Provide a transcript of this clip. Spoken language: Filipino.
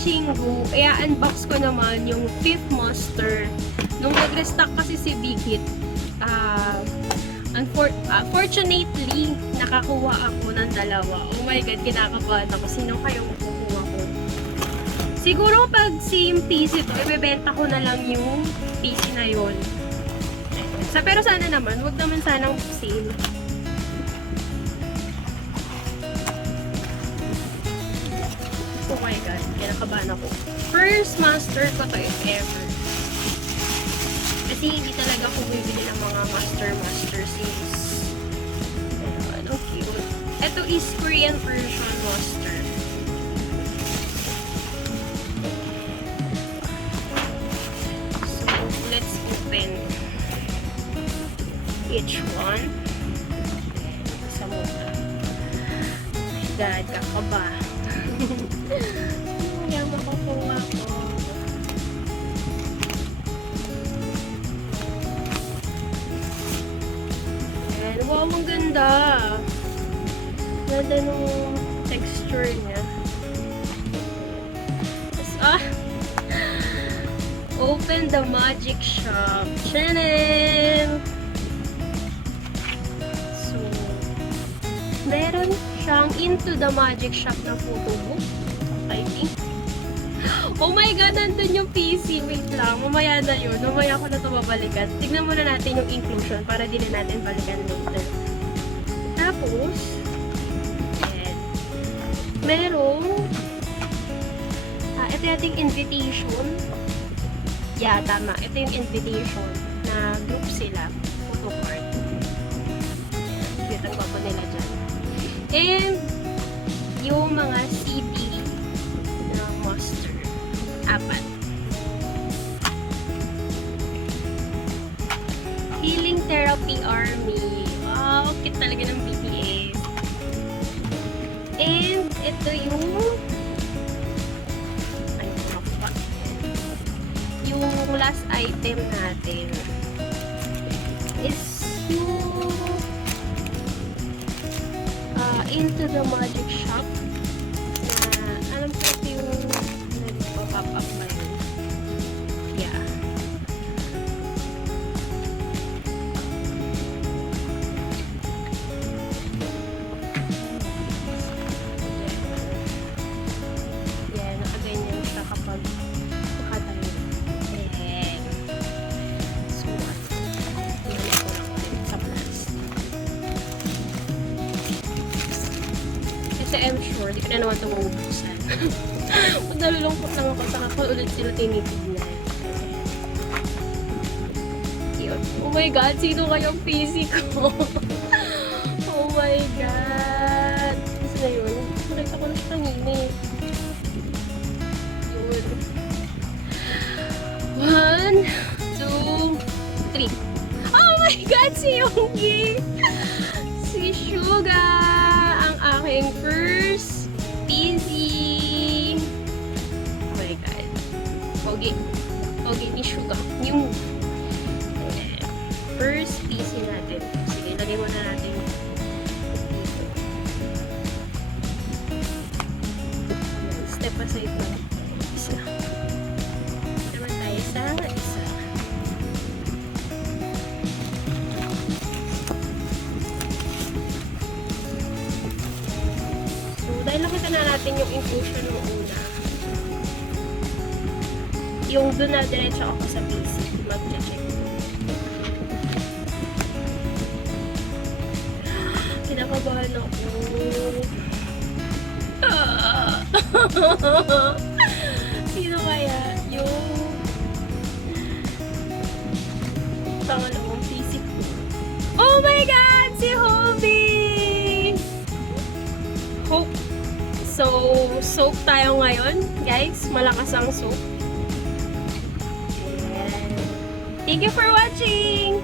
Chingu, i-unbox ko naman yung fifth master. Nung nag-restock kasi si Big Hit, fortunately, nakakuha ako ng dalawa. Oh my God, kinakabahan ako. Sino kayong kukuha ko? Siguro pag same PC to, ibebenta ko na lang yung PC na yun. Pero sana naman, wag naman sanang same. Oh my God, kinakabahan ako. First master ko to if ever. Kasi hindi talaga ako bibili ng mga master since ano, cute. Ito is Korean version master. So, let's open each one. Sa muna. Oh my God, kakaba. Yung makukuha ko. And wow, ang ganda. Ganda nung texture niya. Tapos, open the magic shop. Chanen! So, meron siyang into the magic shop na photo book. I think. Oh my God, nandun yung PC. Wait lang. Mamaya na yun. Mamaya ko na ito babalikan. Tignan muna natin yung inclusion para din natin balikan later. Tapos, ayan. Merong ito yung invitation. Yeah, tama. Ito yung invitation na group sila. Photo card. Ayan. Cute ang gwapo nila dyan. And, yung mga CD ng master. 4. Healing Therapy Army. Wow, cute talaga ng BTS. And, ito yung yung last item natin is yung into the magic shop na alam ko ito yung nagpa-pop up ba yun? Yeah. Yeah, nakaganyan siya kapag nakatayo. And so, yun ako lang ulit sa plastic. Kasi I'm sure, di ko na naman ito mabubuksan. Nalulungkot lang ako sa kakaulit sila tinitignan. Cute. Oh my God, sino kayang PC ko? Oh my God. Kasi na yun, nakita ko na siya kanina eh. Yun. 1, 2, 3. Oh my God, si Yoongi! Si Suga! Ang aking first PC. Oh my God. Pogi. Pogi ni Suga. Yung first PC natin. Sige, lagay muna natin dito. Step aside na. Isa. Naman tayo sa isa. Dahil nakita na natin yung inclusion ng una. Yung doon na diretso ako sa PC. Mag-check. Kinakabahan ako. Sino kaya yung pangalawang PC ko? Oh my God! Si Hobie! Hope. So, soap tayo ngayon, guys. Malakas ang soap. And thank you for watching!